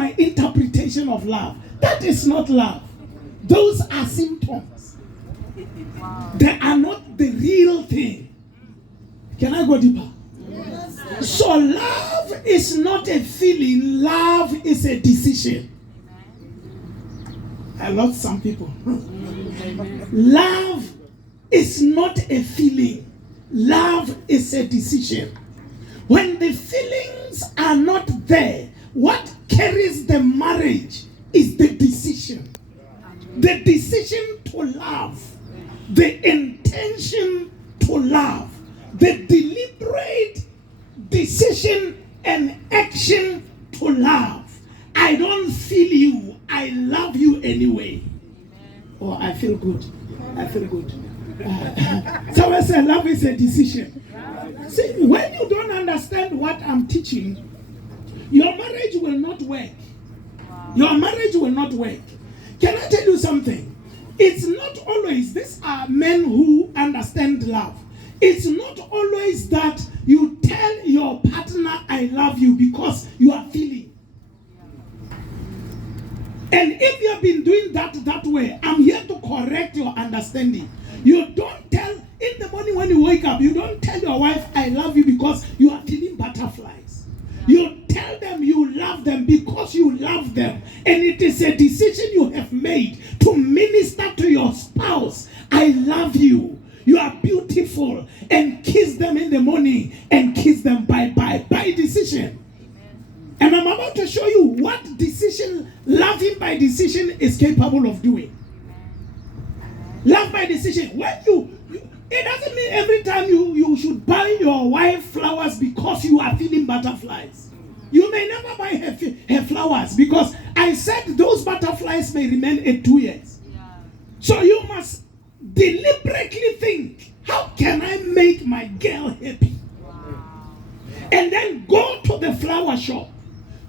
my interpretation of love. That is not love. Those are symptoms. Wow. They are not the real thing. Can I go deeper? Yes. So love is not a feeling. Love is a decision. I love some people. Love is not a feeling. Love is a decision. When the feelings are not there, what carries the marriage is the decision. The decision to love. The intention to love. The deliberate decision and action to love. I don't feel you. I love you anyway. Oh, I feel good. I feel good. So I say love is a decision. See, when you don't understand what I'm teaching, your marriage will not work. Your marriage will not work. Can I tell you something? It's not always, these are men who understand love. It's not always that you tell your partner, I love you, because you are feeling. And if you have been doing that way, I'm here to correct your understanding. You don't tell, in the morning when you wake up, you don't tell your wife, I love you, because you are feeling butterflies. You tell them you love them because you love them. And it is a decision you have made to minister to your spouse. I love you. You are beautiful. And kiss them in the morning and kiss them bye-bye. By decision. And I'm about to show you what decision, loving by decision is capable of doing. Love by decision. When it doesn't mean every time you should buy your wife flowers because you are feeling butterflies. You may never buy her flowers because I said those butterflies may remain at 2 years. Yeah. So you must deliberately think, how can I make my girl happy? Wow. And then go to the flower shop.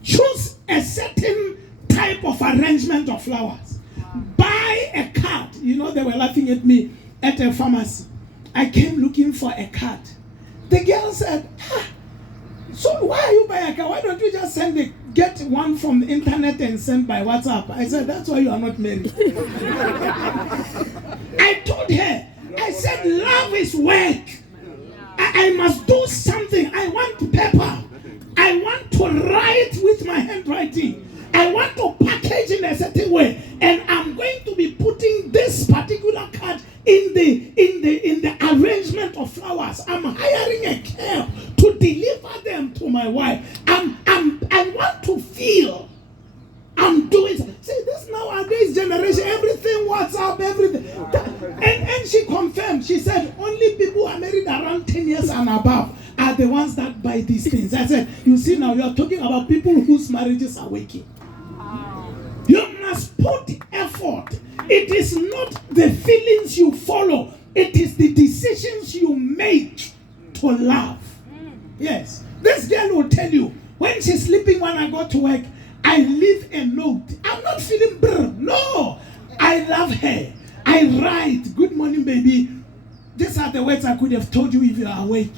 Choose a certain type of arrangement of flowers. Wow. Buy a card. You know, they were laughing at me at a pharmacy. I came looking for a card. The girl said, so why are you buying a card? Why don't you just get one from the internet and send by WhatsApp? I said, that's why you are not married. I told her, I said, love is work. I must do something. I want paper. I want to write with my handwriting. I want to package in a certain way. And I'm going to be putting this particular card in the arrangement of flowers. I'm hiring a cab to deliver them to my wife. I want to feel I'm doing. See, this nowadays generation, everything, WhatsApp, everything. And she confirmed. She said only people who are married around 10 years and above are the ones that buy these things. I said, you see now, you are talking about people whose marriages are waking. You must put effort. It is not the feelings you follow. It is the decisions you make to love. Yes. This girl will tell you, when she's sleeping when I go to work, I leave a note. I'm not feeling brr. No. I love her. I write, good morning, baby. These are the words I could have told you if you are awake.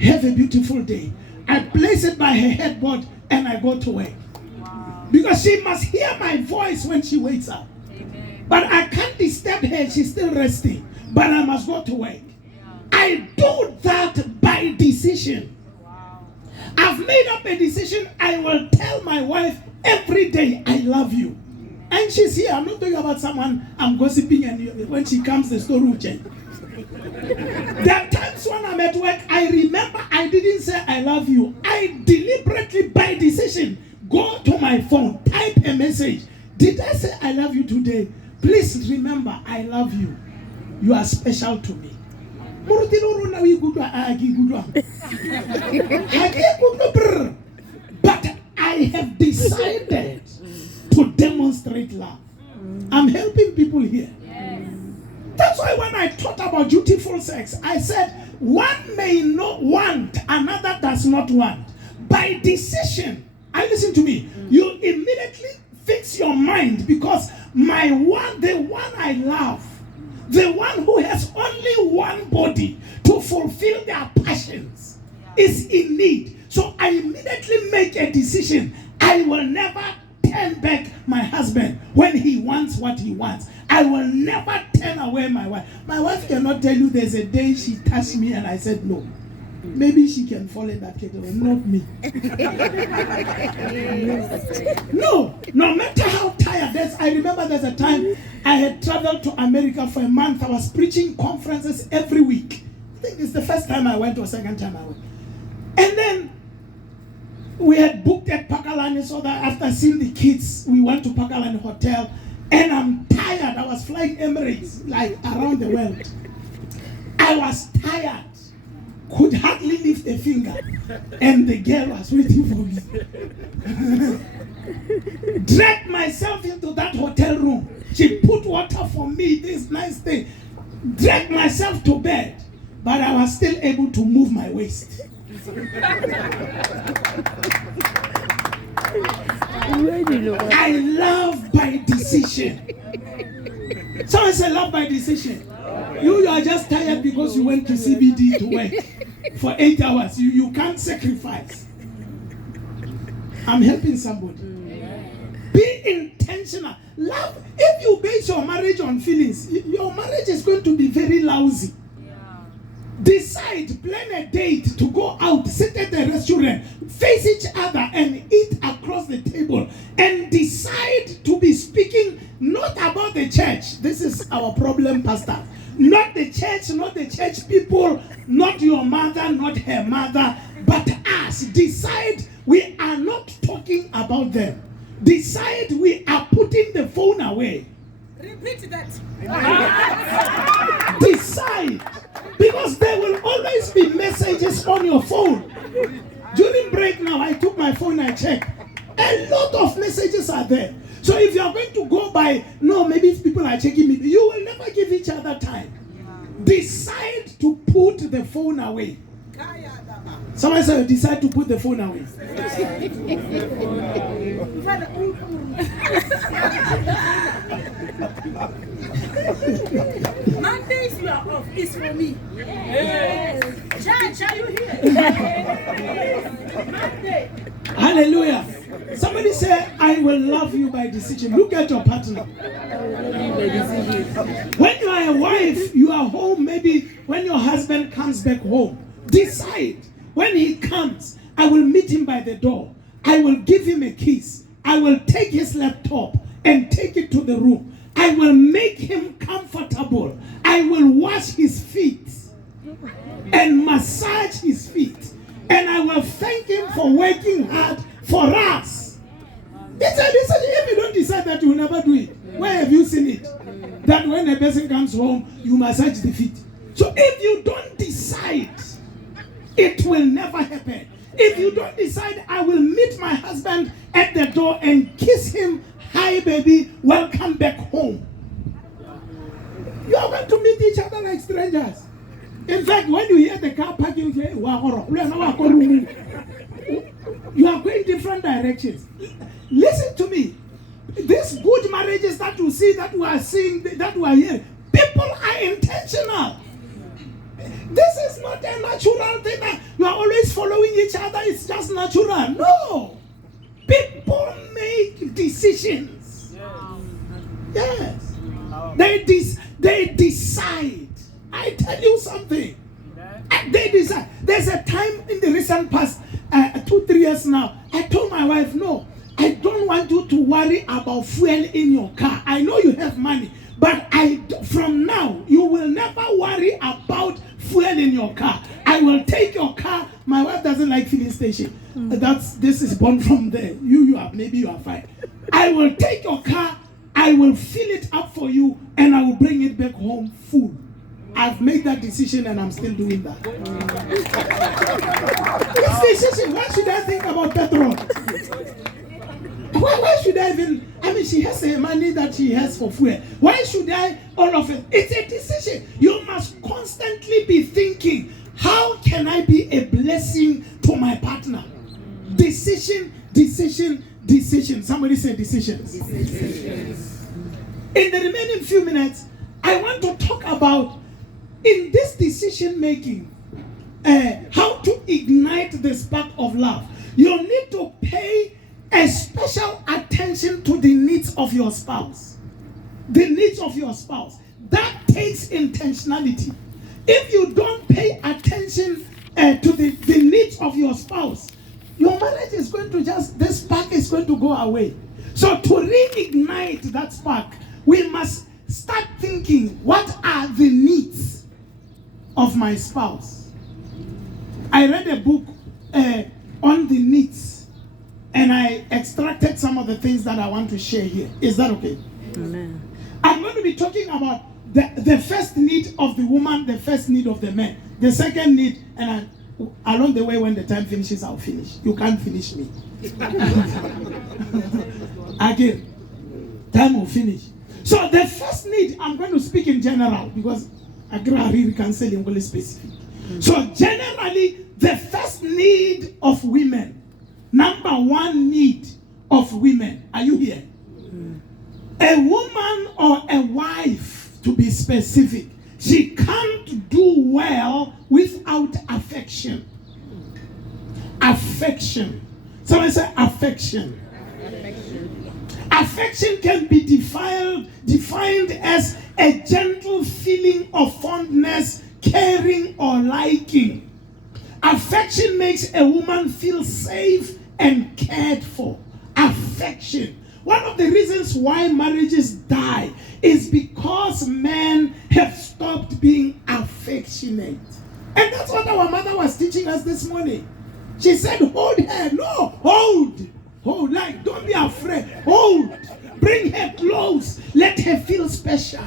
Have a beautiful day. I place it by her headboard and I go to work. Wow. Because she must hear my voice when she wakes up. Amen. But I can't disturb her. She's still resting. But I must go to work. Yeah. I do that by decision. Wow. I've made up a decision. I will tell my wife every day, I love you. And she's here. I'm not talking about someone I'm gossiping and when she comes, the story will change. There are times when I'm at work, I remember I didn't say I love you. I deliberately, by decision, go to my phone, type a message. Did I say I love you today? Please remember, I love you. You are special to me. But I have decided to demonstrate love. I'm helping people here. That's why when I taught about dutiful sex, I said, one may not want, another does not want. By decision, and listen to me, you immediately fix your mind because the one I love, the one who has only one body to fulfill their passions is in need. So I immediately make a decision. I will never turn back my husband when he wants what he wants. I will never turn away my wife. My wife cannot tell you there's a day she touched me and I said no. Maybe she can fall in that category, not me. No matter how tired. I remember there's a time I had traveled to America for a month. I was preaching conferences every week. I think it's the first time I went or second time I went. And then we had booked at Pakalani so that after seeing the kids, we went to Pakalani Hotel. And I'm tired. I was flying Emirates, like around the world. I was tired. Could hardly lift a finger. And the girl was waiting for me. Dragged myself into that hotel room. She put water for me, this nice thing. Dragged myself to bed. But I was still able to move my waist. I love by decision. Someone say love by decision. You are just tired because you went to CBD to work for 8 hours. You can't sacrifice. I'm helping somebody. Be intentional. Love. If you base your marriage on feelings, your marriage is going to be very lousy. Decide, plan a date to go out, sit at the restaurant, face each other and eat across the table, and decide to be speaking not about the church. This is our problem, Pastor. Not the church people, not your mother, not her mother, but us. Decide we are not talking about them. Decide we are putting the phone away. Repeat that. Decide. Because there will always be messages on your phone. During break now, I took my phone and I checked. A lot of messages are there. So if you are going to go by, no, maybe people are checking me, you will never give each other time. Decide to put the phone away. Someone said, decide to put the phone away. Mondays you are off. It's for me. Yes. Church, are you here? Monday. Hallelujah. Somebody say, I will love you by decision. Look at your partner. When you are a wife, you are home. Maybe when your husband comes back home, decide. When he comes, I will meet him by the door. I will give him a kiss. I will take his laptop and take it to the room. I will make him comfortable. I will wash his feet and massage his feet. And I will thank him for working hard for us. If you don't decide that, you will never do it. Where have you seen it? That when a person comes home, you massage the feet. So if you don't decide, it will never happen. If you don't decide, I will meet my husband at the door and kiss him. Hi, baby. Welcome back home. You are going to meet each other like strangers. In fact, when you hear the car parking, you say, you are going different directions. Listen to me. These good marriages that you see, that we are seeing, that we are hearing, people are intentional. This is not a natural thing that you are always following each other. It's just natural. No. People make decisions. Yes. They decide. I tell you something. They decide. There's a time in the recent past, 2-3 years now, I told my wife, no, I don't want you to worry about fuel in your car. I know you have money, but from now, you will never worry about fuel in your car. I will take your car. My wife doesn't like filling station. This is born from there. Maybe you are fine. I will take your car. I will fill it up for you, and I will bring it back home full. I've made that decision, and I'm still doing that. This decision. Why should I think about petrol? Why should I even? I mean, she has the money that she has for fuel. Why should I? All of it. It's a decision. You must constantly be thinking, how can I be a blessing to my partner? Decision, decision, decision. Somebody say decisions. In the remaining few minutes, I want to talk about, in this decision making, how to ignite the spark of love. You need to pay a special attention to the needs of your spouse. The needs of your spouse. That takes intentionality. If you don't pay attention to the needs of your spouse, your marriage is going to this spark is going to go away. So to reignite that spark, we must start thinking, what are the needs of my spouse? I read a book on the needs, and I extracted some of the things that I want to share here. Is that okay? Amen. I'm going to be talking about the first need of the woman, the first need of the man, the second need, and along the way, when the time finishes, I'll finish. You can't finish me. Again, time will finish. So the first need, I'm going to speak in general because I really can say in specific. So generally, the first need of women, number one need of women, are you here? A woman or a wife, to be specific, she can't do well without affection. Affection. Someone say affection. Affection can be defined as a gentle feeling of fondness, caring, or liking. Affection makes a woman feel safe and cared for. Affection. One of the reasons why marriages die is because men have stopped being affectionate. And that's what our mother was teaching us this morning. She said, hold her. No, hold. Hold, like, don't be afraid. Hold. Bring her close. Let her feel special.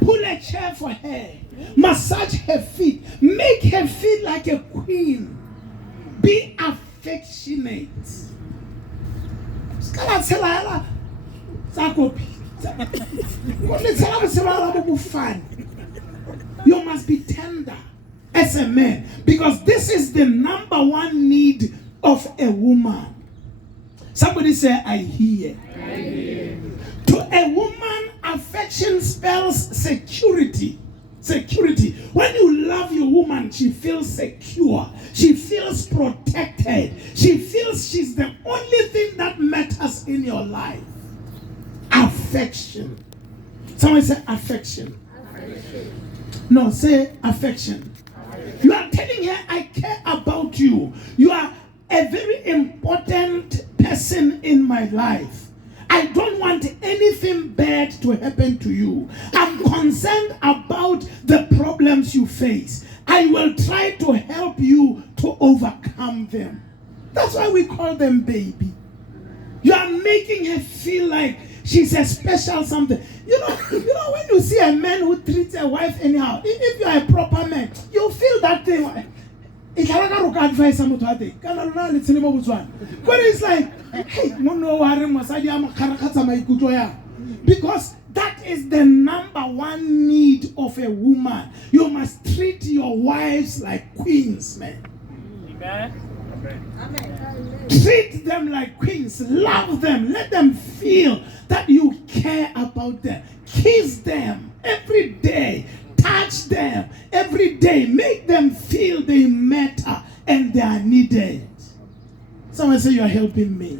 Pull a chair for her. Massage her feet. Make her feel like a queen. Be affectionate. You must be tender as a man, because this is the number one need of a woman. Somebody say, I hear. I hear. To a woman, affection spells security. Security. When you love your woman, she feels secure. She feels protected. She feels she's the only thing that matters in your life. Affection. Someone say affection. Affection. No, say affection. You are telling her, I care about you. You are a very important person in my life. I don't want anything bad to happen to you. I'm concerned about the problems you face. I will try to help you to overcome them. That's why we call them baby. You are making her feel like she's a special something. You know, when you see a man who treats a wife anyhow, if you are a proper man, you feel that thing. It's like, hey, because that is the number one need of a woman. You must treat your wives like queens, man. Amen. Treat them like queens. Love them. Let them feel that you care about them. Kiss them every day. Touch them every day. Make them feel they matter and they are needed. Someone say, you are helping me.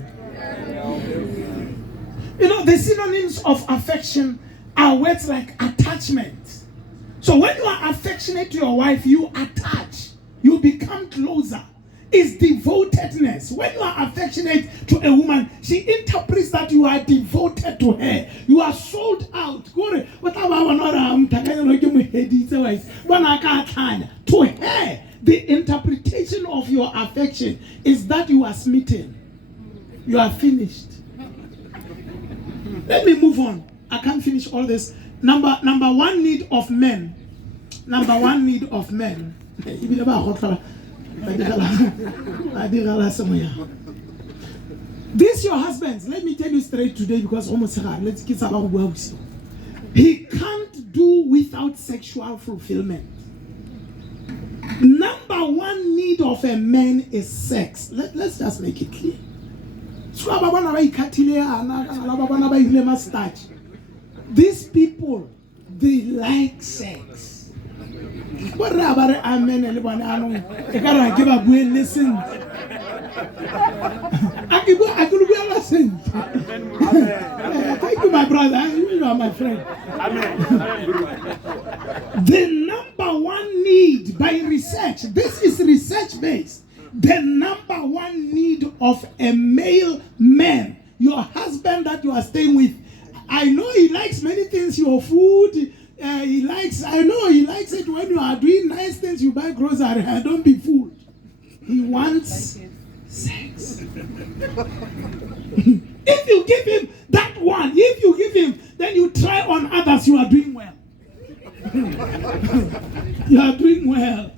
You know, the synonyms of affection are words like attachment. So when you are affectionate to your wife, you attach. You become closer. It's devotedness. When you are affectionate to a woman, she interprets that you are devoted to her. You are sold out. To her, the interpretation of your affection is that you are smitten. You are finished. Let me move on. I can't finish all this. Number one need of men. Number one need of men. This your husbands. Let me tell you straight today, because let's get about words. He can't do without sexual fulfillment. Number one need of a man is sex. Let's just make it clear. These people, they like sex. What about amen? Listen. I could listen. my friend. Amen. The number one need by research, this is research based. The number one need of a male man, your husband that you are staying with. I know he likes many things, your food. I know he likes it when you are doing nice things, you buy grocery. Don't be fooled. He wants sex. If you give him that one, if you give him, then you try on others, you are doing well. You are doing well.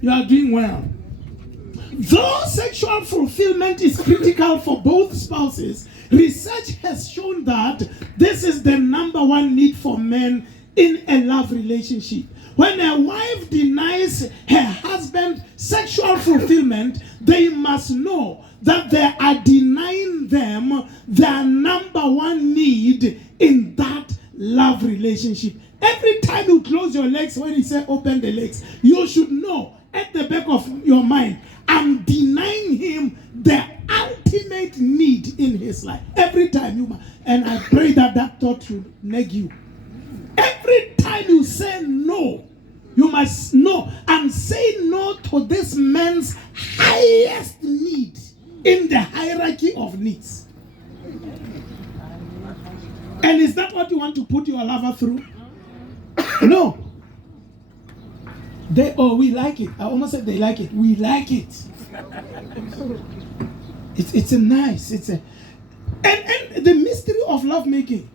You are doing well. Though sexual fulfillment is critical for both spouses, research has shown that this is the number one need for men in a love relationship. When a wife denies her husband sexual fulfillment, they must know that they are denying them their number one need in that love relationship. Every time you close your legs, when you say open the legs, you should know at the back of your mind, I'm denying him the ultimate need in his life. Every time you, and I pray that that thought should nag you. Every time you say no, you must know and say no to this man's highest need in the hierarchy of needs. And is that what you want to put your lover through? No. We like it. I almost said they like it. We like it. It's a nice. And the mystery of lovemaking.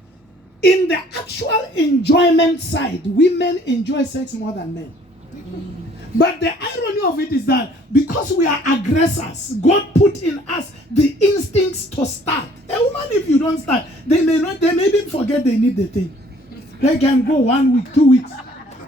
In the actual enjoyment side, women enjoy sex more than men. But the irony of it is that because we are aggressors, God put in us the instincts to start. A woman, if you don't start, they may even forget they need the thing. They can go 1 week, 2 weeks.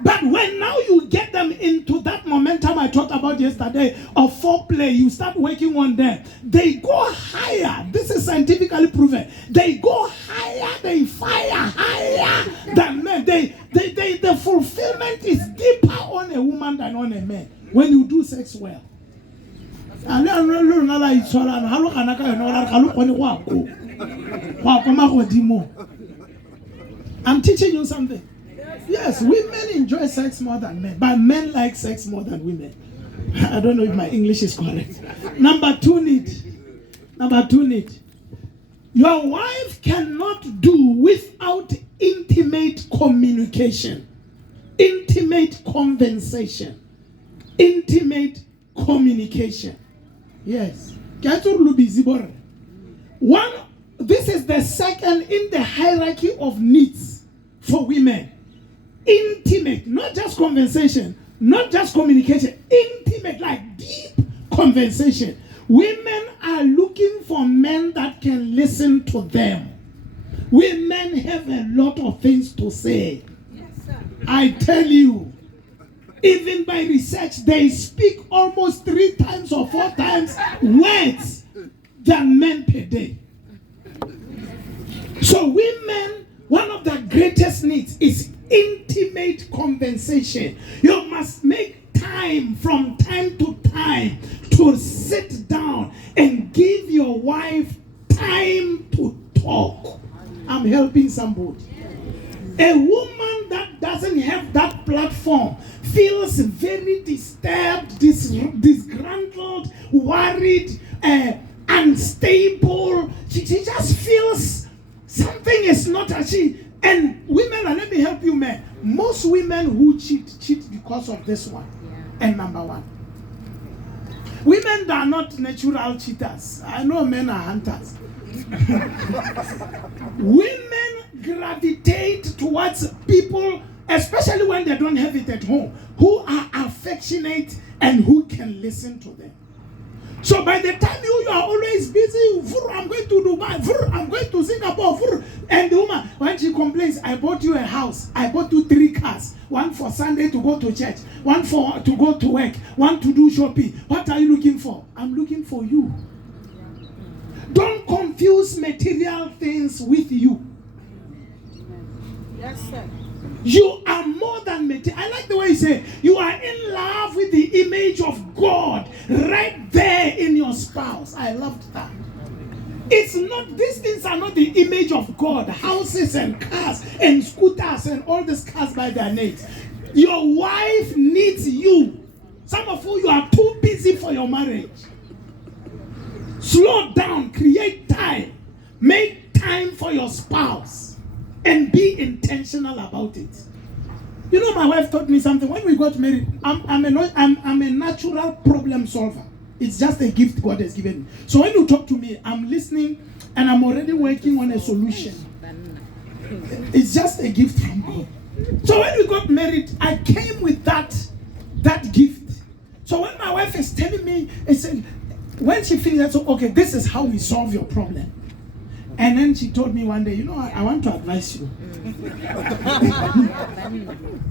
But when now you get them into that momentum I talked about yesterday of foreplay, you start working on them. They go higher. This is scientifically proven. They go higher. They fire higher than men. The fulfillment is deeper on a woman than on a man when you do sex well. I'm teaching you something. Yes, women enjoy sex more than men, but men like sex more than women. I don't know if my English is correct. Number two need. Your wife cannot do without intimate communication, intimate conversation, intimate communication. Yes. This is the second in the hierarchy of needs for women. Intimate, not just conversation, not just communication, intimate, like deep conversation. Women are looking for men that can listen to them. Women have a lot of things to say. Yes, sir. I tell you, even by research, they speak almost 3 times or 4 times words than men per day. So women, one of the greatest needs is intimate conversation. You must make time from time to time to sit down and give your wife time to talk. I'm helping somebody. A woman that doesn't have that platform feels very disturbed, disgruntled, worried, unstable. She just feels something is not achieved. And women, and let me help you, men. Most women who cheat because of this one. Yeah. And number one, women are not natural cheaters. I know men are hunters. Women gravitate towards people, especially when they don't have it at home, who are affectionate and who can listen to them. So by the time you are always busy, I'm going to Dubai, I'm going to Singapore, and the woman, when she complains, I bought you a house, I bought you 3 cars, one for Sunday to go to church, one for to go to work, one to do shopping. What are you looking for? I'm looking for you. Don't confuse material things with you. Yes, sir. You are more than material. I like the way you say, you are in love with the image of God right there in your spouse. I loved that. It's not, these things are not the image of God. Houses and cars and scooters and all these cars by their names. Your wife needs you. Some of you are too busy for your marriage. Slow down, create time. Make time for your spouse and be intentional about it. You know, my wife taught me something. When we got married, I'm a natural problem solver. It's just a gift God has given me. So when you talk to me, I'm listening and I'm already working on a solution. It's just a gift from God. So when we got married, I came with that gift. So when my wife is telling me, when she finished, I said, okay, this is how we solve your problem. And then she told me one day, you know, I want to advise you.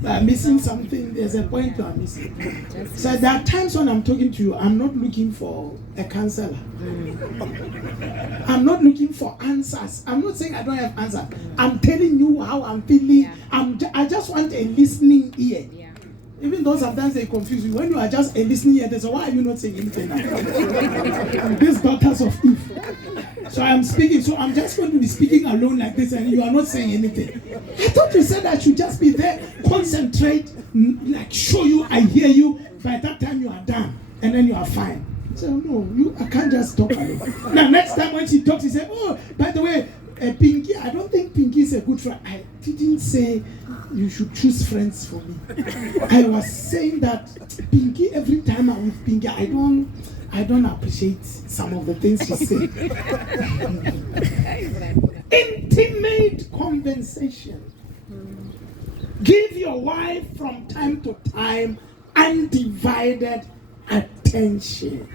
I'm missing something. There's a point I'm missing. So there are times when I'm talking to you, I'm not looking for a counselor. I'm not looking for answers. I'm not saying I don't have answers. I'm telling you how I'm feeling. I just want a listening ear. Even though sometimes they confuse you. When you are just a listening ear, they say, why are you not saying anything now? These daughters of Eve. So I'm speaking, so I'm just going to be speaking alone like this and you are not saying anything. I thought you said I should just be there, concentrate, like show you, I hear you. By that time you are done and then you are fine. So no, I can't just talk alone. Now next time when she talks, she said, oh, by the way, Pinky, I don't think Pinky is a good friend. I didn't say you should choose friends for me. I was saying that Pinky, every time I'm with Pinky, I don't appreciate some of the things she said. Intimate conversation. Give your wife from time to time undivided attention.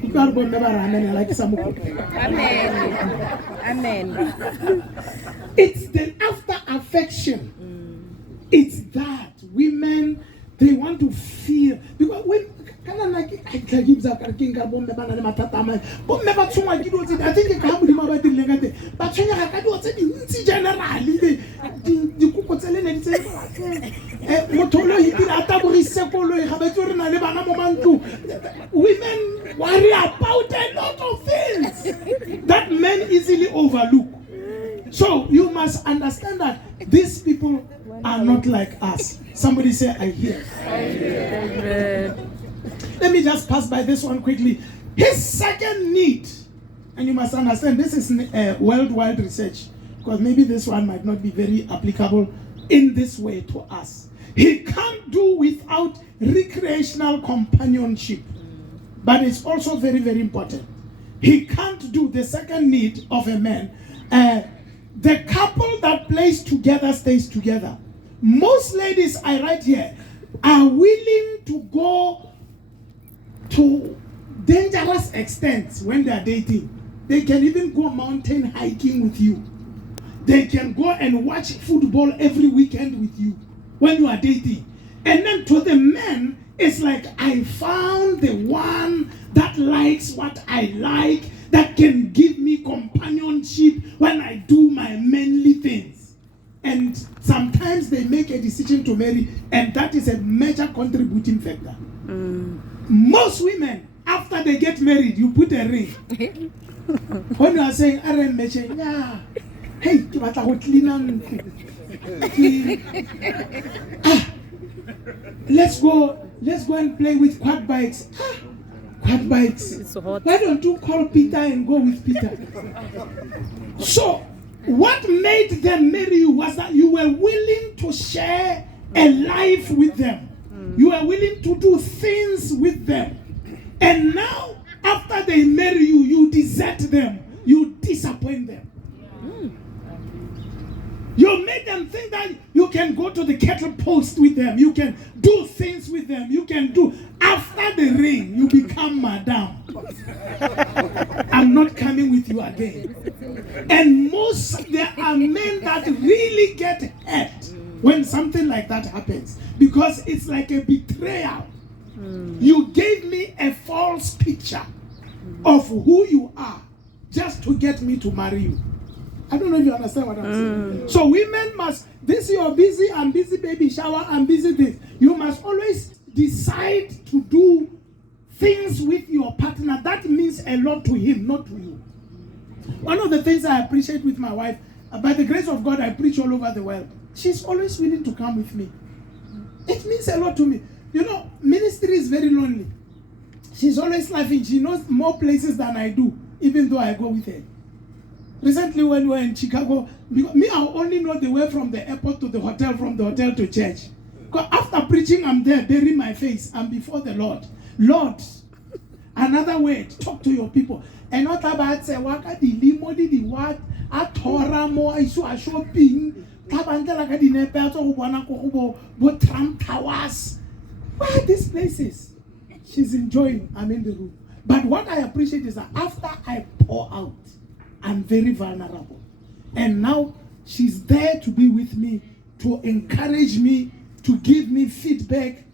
You can't remember amen like some. Amen. It's the after affection. It's that women, they want to feel, because when I think I think women worry about a lot of things that men easily overlook. So you must understand that these people are not like us. Somebody say, I hear. Let me just pass by this one quickly. His second need, and you must understand this is worldwide research, because maybe this one might not be very applicable in this way to us. He can't do without recreational companionship, but it's also very, very important. He can't do the second need of a man. The couple that plays together stays together. Most ladies, I write here, are willing to go to dangerous extents when they are dating. They can even go mountain hiking with you. They can go and watch football every weekend with you when you are dating. And then to the men, it's like, I found the one that likes what I like, that can give me companionship when I do my manly things. And sometimes they make a decision to marry, and that is a major contributing factor. Most women, after they get married, you put a ring. When you are saying, yeah, hey, let's go and play with quad bikes. Quad bikes. It's so hot. Why don't you call Peter and go with Peter? So, what made them marry you was that you were willing to share a life with them. You are willing to do things with them. And now, after they marry you, you desert them. You disappoint them. You make them think that you can go to the kettle post with them. You can do things with them. You can do. After the ring, you become madam. I'm not coming with you again. And there are men that really get hurt when something like that happens, because it's like a betrayal. You gave me a false picture of who you are just to get me to marry you. I don't know if you understand what I'm saying. So women must, this you're busy, I'm busy baby shower, I'm busy this. You must always decide to do things with your partner. That means a lot to him, not to you. One of the things I appreciate with my wife, by the grace of God, I preach all over the world. She's always willing to come with me. It means a lot to me. You know, ministry is very lonely. She's always laughing. She knows more places than I do, even though I go with her. Recently, when we were in Chicago, me, I only know the way from the airport to the hotel, from the hotel to church. Because after preaching, I'm there, burying my face. I'm before the Lord. Lord, another word, talk to your people. And not about say, waka di limo di what, a tora mo, isu a shopping, tabantela ka di nepeto ho bona ko bo Trump Towers. Where are these places? She's enjoying. I'm in the room. But what I appreciate is that after I pour out, I'm very vulnerable. And now she's there to be with me, to encourage me, to give me feedback,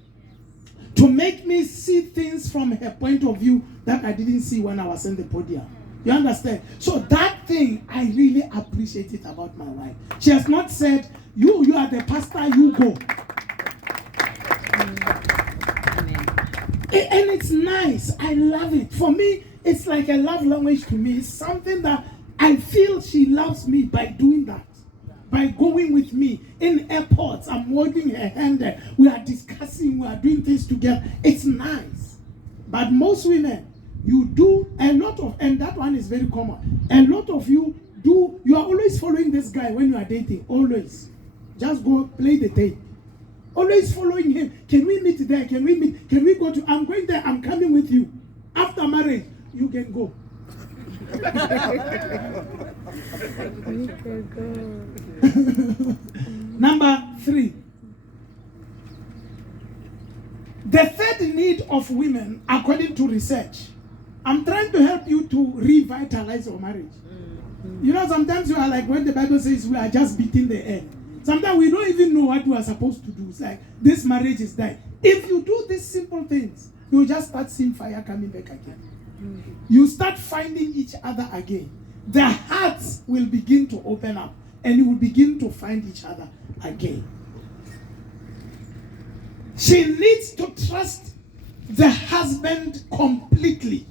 to make me see things from her point of view that I didn't see when I was in the podium. You understand? So that thing, I really appreciate it about my wife. She has not said, you are the pastor, you go. And it's nice. I love it. For me, it's like a love language to me. It's something that I feel she loves me by doing that. By going with me in airports. I'm holding her hand. We are discussing. We are doing things together. It's nice. But most women, you do a lot of, and that one is very common. A lot of you do, you are always following this guy when you are dating. Always. Just go play the tape. Always following him. Can we meet there? Can we meet? Can we go to? I'm going there. I'm coming with you. After marriage, you can go. Number 3. The third need of women, according to research, I'm trying to help you to revitalize your marriage. You know, sometimes you are like when the Bible says we are just beating the air. Sometimes we don't even know what we are supposed to do. It's like, this marriage is dying. If you do these simple things, you just start seeing fire coming back again. You start finding each other again. Their hearts will begin to open up. And you will begin to find each other again. She needs to trust the husband completely.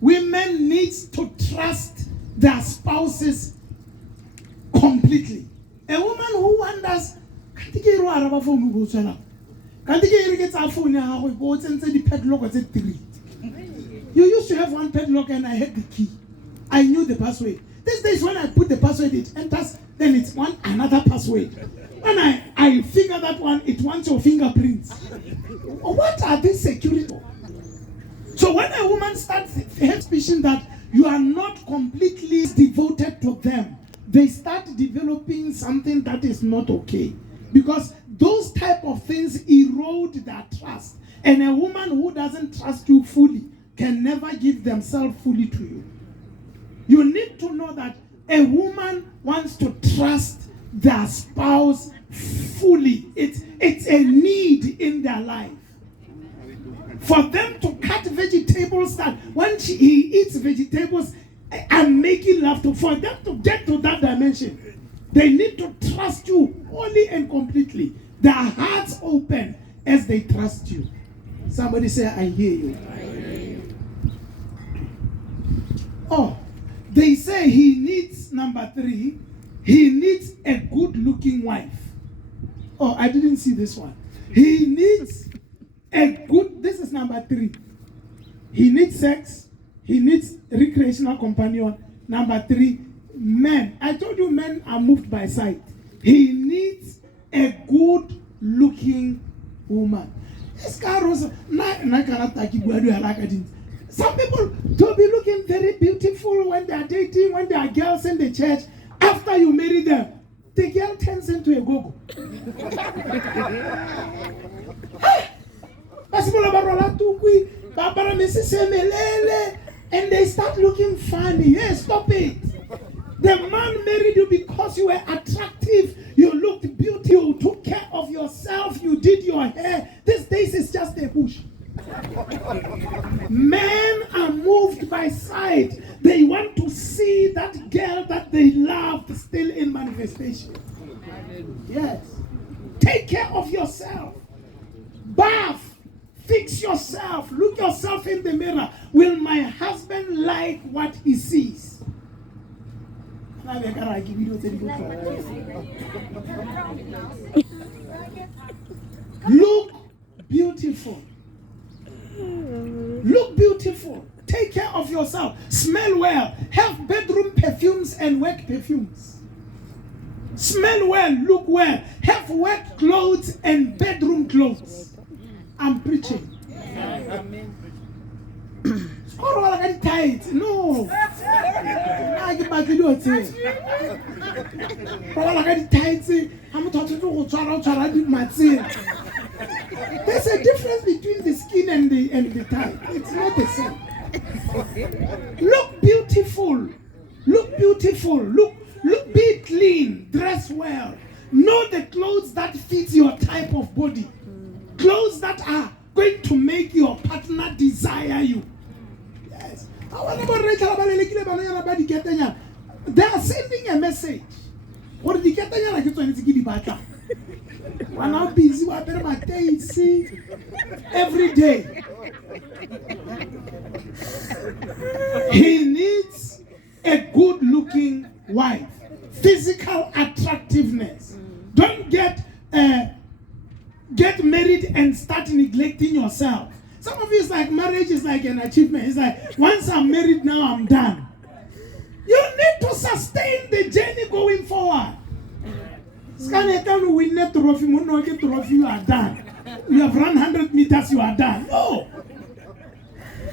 Women need to trust their spouses completely. A woman who wonders, you used to have one padlock and I had the key. I knew the password. These days when I put the password, it enters, then it's another password. When I figure that one, it wants your fingerprints. What are these security? So when a woman starts suspicion that you are not completely devoted to them, they start developing something that is not okay. Because those type of things erode their trust. And a woman who doesn't trust you fully can never give themselves fully to you. You need to know that a woman wants to trust their spouse fully. It's a need in their life. For them to cut vegetables, that when he eats vegetables, I'm making love to. For them to get to that dimension, they need to trust you wholly and completely. Their hearts open as they trust you. Somebody say, I hear you. I hear you. Oh, they say he needs, number 3, he needs a good-looking wife. Oh, I didn't see this one. He needs this is number 3. He needs sex. He needs recreational companion. Number 3, men. I told you men are moved by sight. He needs a good-looking woman. Some people will be looking very beautiful when they are dating, when they are girls in the church. After you marry them, the girl turns into a go-go. And they start looking funny. Hey, stop it. The man married you because you were attractive. You looked beautiful. You took care of yourself. You did your hair. These days it's just a bush. Men are moved by sight. They want to see that girl that they loved still in manifestation. Yes. Take care of yourself. Bath. Fix yourself. Look yourself in the mirror. Will my husband like what he sees? Look beautiful. Look beautiful. Take care of yourself. Smell well. Have bedroom perfumes and work perfumes. Smell well. Look well. Have work clothes and bedroom clothes. I'm preaching. Amen. Tight. No. There's a difference between the skin and the tie. It's not the same. Look beautiful. Look beautiful. Look, be clean. Dress well. Know the clothes that fit your type of body. Clothes that are going to make your partner desire you. Yes. They are sending a message. What did you get? We're not busy. We're better my day. See, every day. He needs a good-looking wife. Physical attractiveness. Don't get married and start neglecting yourself. Some of you is like marriage is like an achievement. It's like once I'm married, now I'm done. You need to sustain the journey going forward. Win a trophy, you are done. You have run 100 meters, you are done. No.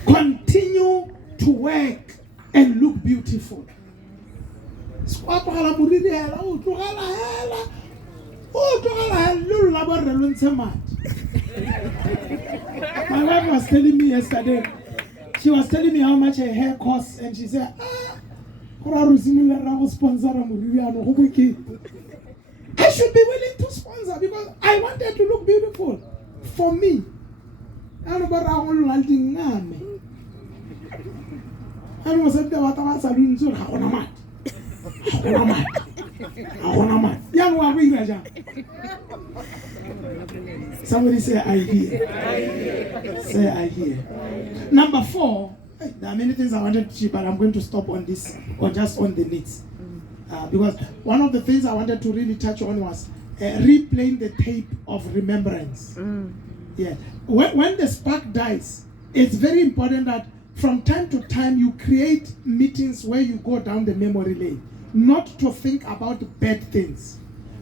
Continue to work and look beautiful. My wife was telling me yesterday, she was telling me how much her hair costs, and she said, I should be willing to sponsor because I want her to look beautiful for me. I don't Somebody say I hear. Say I hear. Number 4, there are many things I wanted to see, but I'm going to stop on this or just on the needs. Because one of the things I wanted to really touch on was replaying the tape of remembrance. Yeah. When the spark dies, it's very important that from time to time you create meetings where you go down the memory lane, not to think about bad things,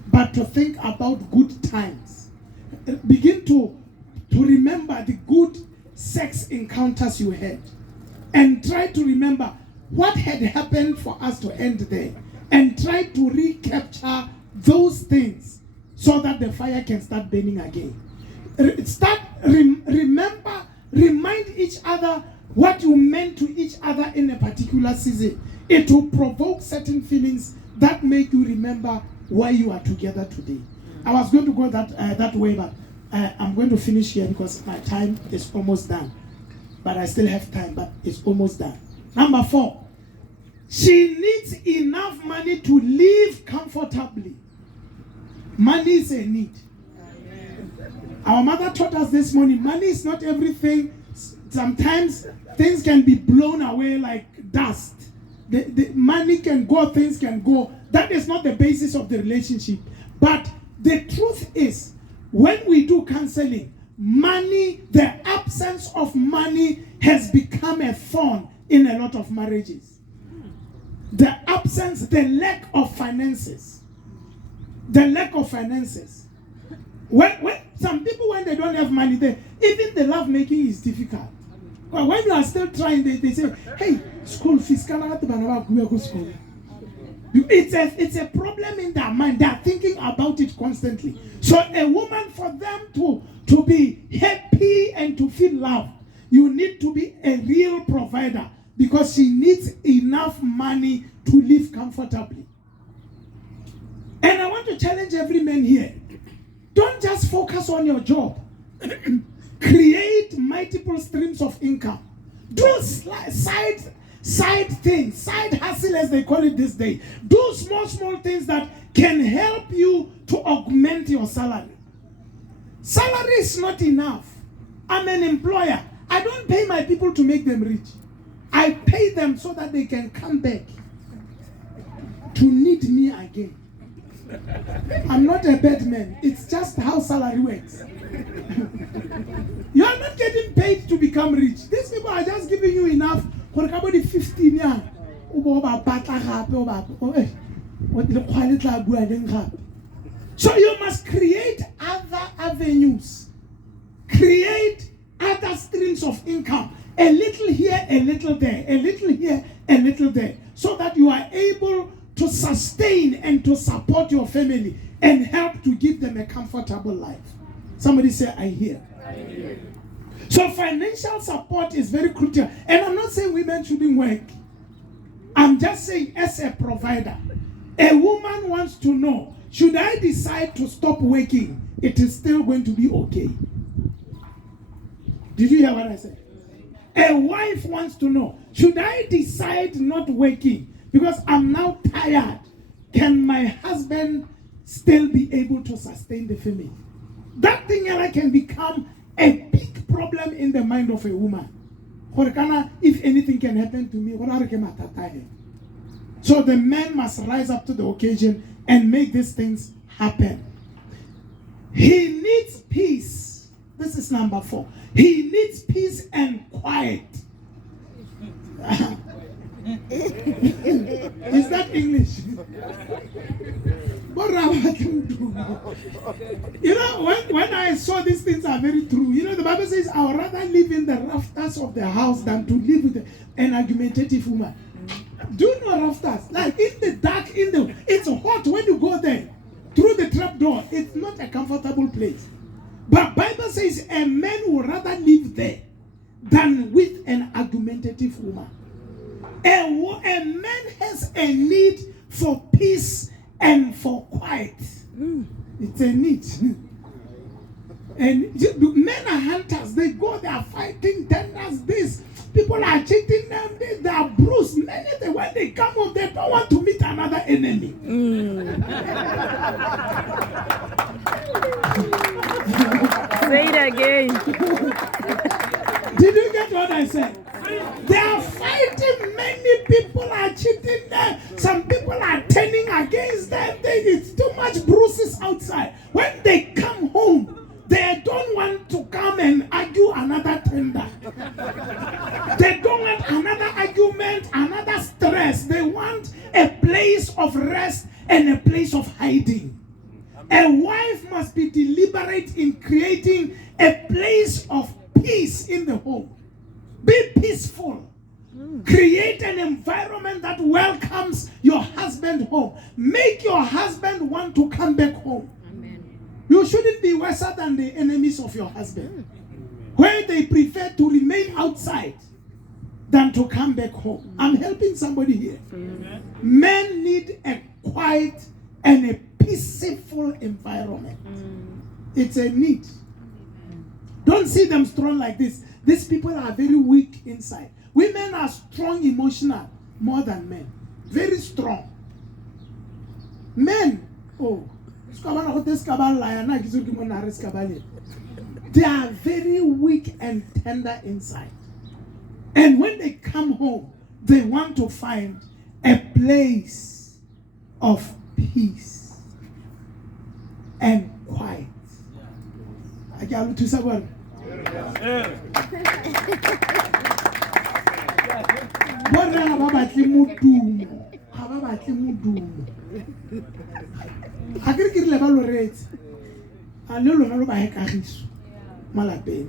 but to think about good times. Begin to remember the good sex encounters you had, and try to remember what had happened for us to end there. And try to recapture those things so that the fire can start burning again. Remind each other what you meant to each other in a particular season. It will provoke certain feelings that make you remember why you are together today. I was going to go that way, but I'm going to finish here because my time is almost done. But I still have time, but it's almost done. Number 4. She needs enough money to live comfortably. Money is a need. Our mother taught us this morning, money is not everything. Sometimes things can be blown away like dust. The money can go, things can go. That is not the basis of the relationship. But the truth is, when we do counseling, money, the absence of money has become a thorn in a lot of marriages. The absence, the lack of finances. The lack of finances. When some people, when they don't have money, even the love making is difficult. But when you are still trying, they say, hey, school fees, can I have to school? It's a problem in their mind. They are thinking about it constantly. So a woman, for them to be happy and to feel loved, you need to be a real provider, because she needs enough money to live comfortably. And I want to challenge every man here. Don't just focus on your job. Create multiple streams of income. Do side things, side hustle as they call it this day. Do small things that can help you to augment your salary. Salary is not enough. I'm an employer. I don't pay my people to make them rich. I pay them so that they can come back to to need me again. I'm not a bad man. It's just how salary works. You are not getting paid to become rich. These people are just giving you enough for about 15 years. So you must create other avenues. Create other streams of income. A little here, a little there. A little here, a little there. So that you are able to sustain and to support your family and help to give them a comfortable life. Somebody say, I hear. I hear. So financial support is very crucial. And I'm not saying women shouldn't work. I'm just saying as a provider, a woman wants to know, should I decide to stop working, it is still going to be okay. Did you hear what I said? A wife wants to know, should I decide not working because I'm now tired, can my husband still be able to sustain the family? That thing can become a big problem in the mind of a woman. If anything can happen to me, so the man must rise up to the occasion and make these things happen. He needs peace. This is number 4. He needs peace and quiet. Is that English? You know, when I saw these things are very true. You know, the Bible says, I would rather live in the rafters of the house than to live with an argumentative woman. Do you know rafters? Like in the dark, it's hot when you go there. Through the trap door, it's not a comfortable place. But Bible says a man would rather live there than with an argumentative woman. A man has a need for peace and for quiet. It's a need. And men are hunters. They go, they are fighting tenders. This people are cheating them. They are bruised. Many, when they come home, they don't want to meet another enemy. Say it again. Did you get what I said? They are fighting. Many people are cheating them. Some people are turning against them. It's too much bruises outside. When they come home, they don't want to come and argue another tender. They don't want another argument, another stress. They want a place of rest and a place of hiding. A wife must be deliberate in creating a place of peace in the home. Be peaceful. Create an environment that welcomes your husband home. Make your husband want to come back home. Amen. You shouldn't be worse than the enemies of your husband, where they prefer to remain outside than to come back home. I'm helping somebody here. Amen. Men need a quiet and a peaceful environment. It's a need. Don't see them strong like this. These people are very weak inside. Women are strong emotional more than men. Very strong. Men, they are very weak and tender inside. And when they come home, they want to find a place of peace and quiet.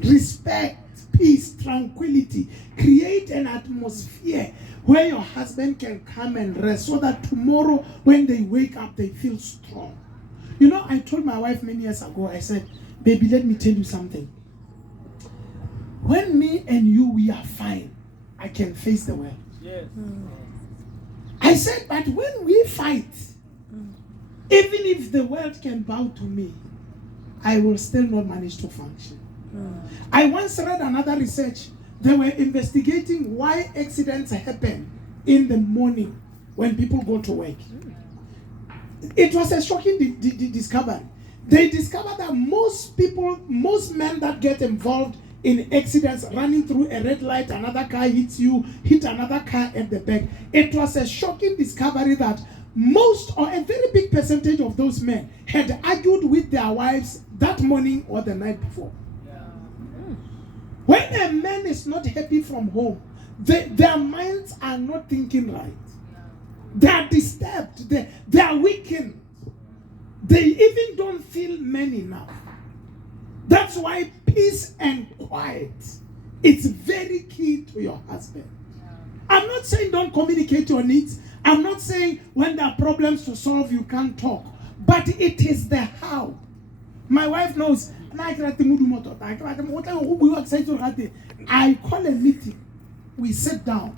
Respect, peace, tranquility. Create an atmosphere where your husband can come and rest so that tomorrow when they wake up they feel strong. You know, I told my wife many years ago, I said, baby, let me tell you something. When me and you, we are fine, I can face the world. Yes. I said, but when we fight, even if the world can bow to me, I will still not manage to function. I once read another research. They were investigating why accidents happen in the morning when people go to work. It was a shocking discovery. They discovered that most men that get involved in accidents, running through a red light, another car hits you, hit another car at the back. It was a shocking discovery that most or a very big percentage of those men had argued with their wives that morning or the night before. When a man is not happy from home, their minds are not thinking right. They are disturbed. They are weakened. They even don't feel men enough. That's why peace and quiet is very key to your husband. I'm not saying don't communicate your needs. I'm not saying when there are problems to solve, you can't talk. But it is the how. My wife knows. I call a meeting. We sit down.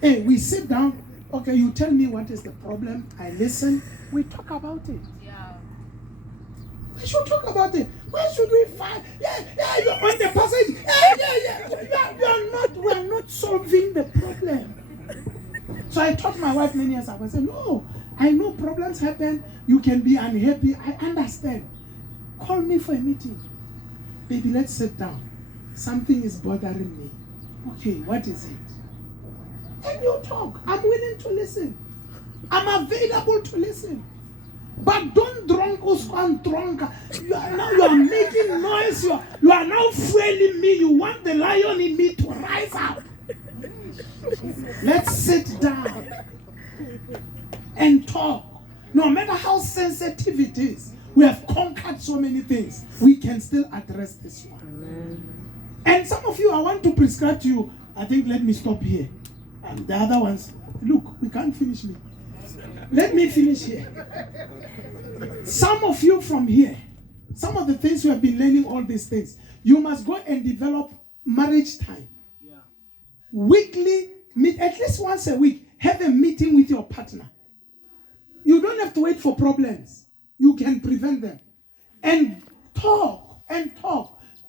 Hey, we sit down. Okay, you tell me what is the problem. I listen. We talk about it. We should talk about it. Why should we fight? Yeah, you're on the passage. Yeah. We are not solving the problem. So I taught my wife many years ago. I said, no, I know problems happen. You can be unhappy. I understand. Call me for a meeting. Baby, let's sit down. Something is bothering me. Okay, what is it? And you talk. I'm willing to listen. I'm available to listen. But don't drunk us on drunk. You are making noise. You are now fueling me. You want the lion in me to rise up. Let's sit down and talk. No matter how sensitive it is, we have conquered so many things. We can still address this one. And some of you, I want to prescribe to you. I think let me stop here. And the other ones, look, we can't finish me. Let me finish here. Some of you from here, some of the things you have been learning, all these things, you must go and develop marriage time. Weekly, at least once a week, have a meeting with your partner. You don't have to wait for problems. You can prevent them. And talk.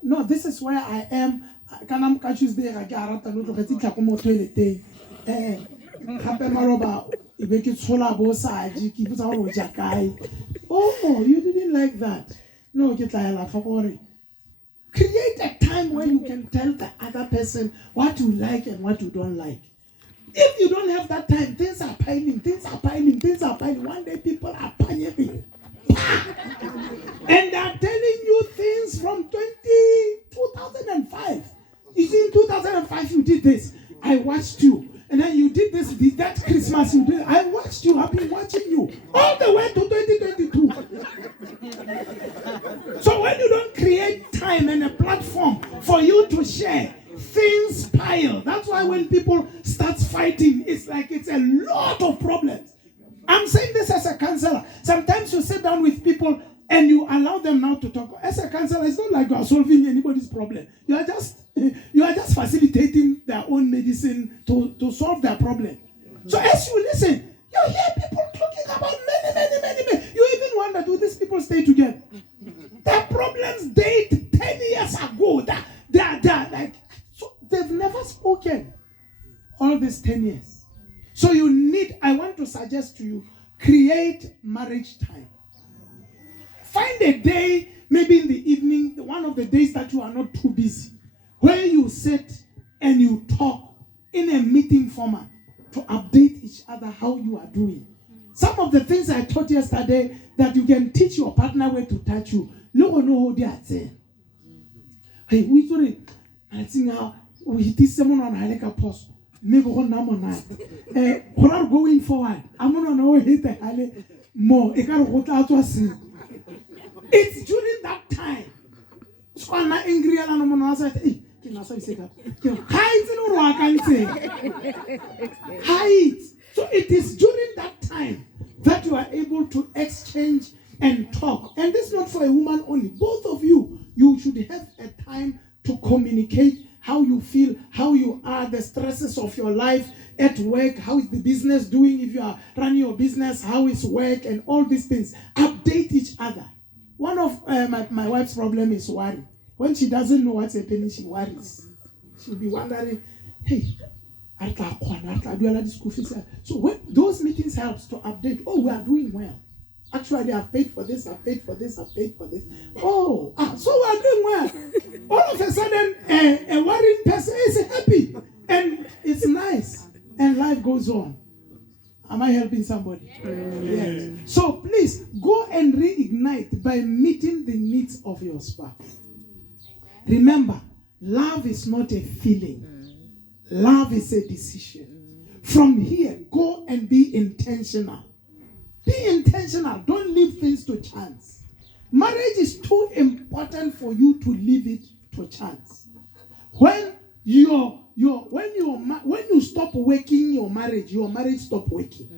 No, this is where I am. Oh, you didn't like that. No, create a time where you can tell the other person what you like and what you don't like. If you don't have that time, things are piling. One day people are panicking. And they are telling you things from 2005. You see, in 2005 you did this. I watched you. And then you did this, that Christmas you did. I watched you. I've been watching you all the way to 2022. So when you don't create time and a platform for you to share, things pile. That's why when people start fighting, it's like it's a lot of problems. I'm saying this as a counselor. Sometimes you sit down with people and you allow them now to talk. As a counselor, it's not like you are solving anybody's problem. You are just facilitating their own medicine to solve their problem. So as you listen, you hear people talking about many. You even wonder, do these people stay together? Their problems date 10 years ago. They're like, so they've never spoken all these 10 years. So I want to suggest to you, create marriage time. Find a day, maybe in the evening, one of the days that you are not too busy, where you sit and you talk in a meeting format to update each other how you are doing. Some of the things I taught yesterday that you can teach your partner where to touch you. No know how they are saying. Hey, we do it. I think how we teach someone on a post. Maybe one number nine. Going forward, I'm gonna know hit more. It's during that time. So I'm not angry and I'm not saying, so it is during that time that you are able to exchange and talk. And this is not for a woman only. Both of you should have a time to communicate how you feel, how you are, the stresses of your life at work, how is the business doing, if you are running your business, how is work, and all these things. Update each other. One of my wife's problem is worry. When she doesn't know what's happening, she worries. She'll be wondering, hey, so when those meetings helps to update, oh, we are doing well. Actually, I've paid for this, I've paid for this. Oh, so we are doing well. All of a sudden, a worrying person is happy. And it's nice. and life goes on. Am I helping somebody? Yes. So please go and reignite by meeting the needs of your spouse. Remember, love is not a feeling. Love is a decision. From here, go and be intentional. Be intentional. Don't leave things to chance. Marriage is too important for you to leave it to chance. When you stop working your marriage stop working.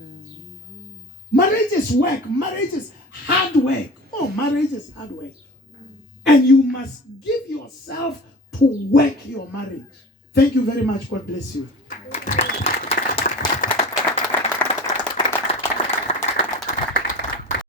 Marriage is work. Marriage is hard work. Oh, marriage is hard work. And you must give yourself to work your marriage. Thank you very much. God bless you.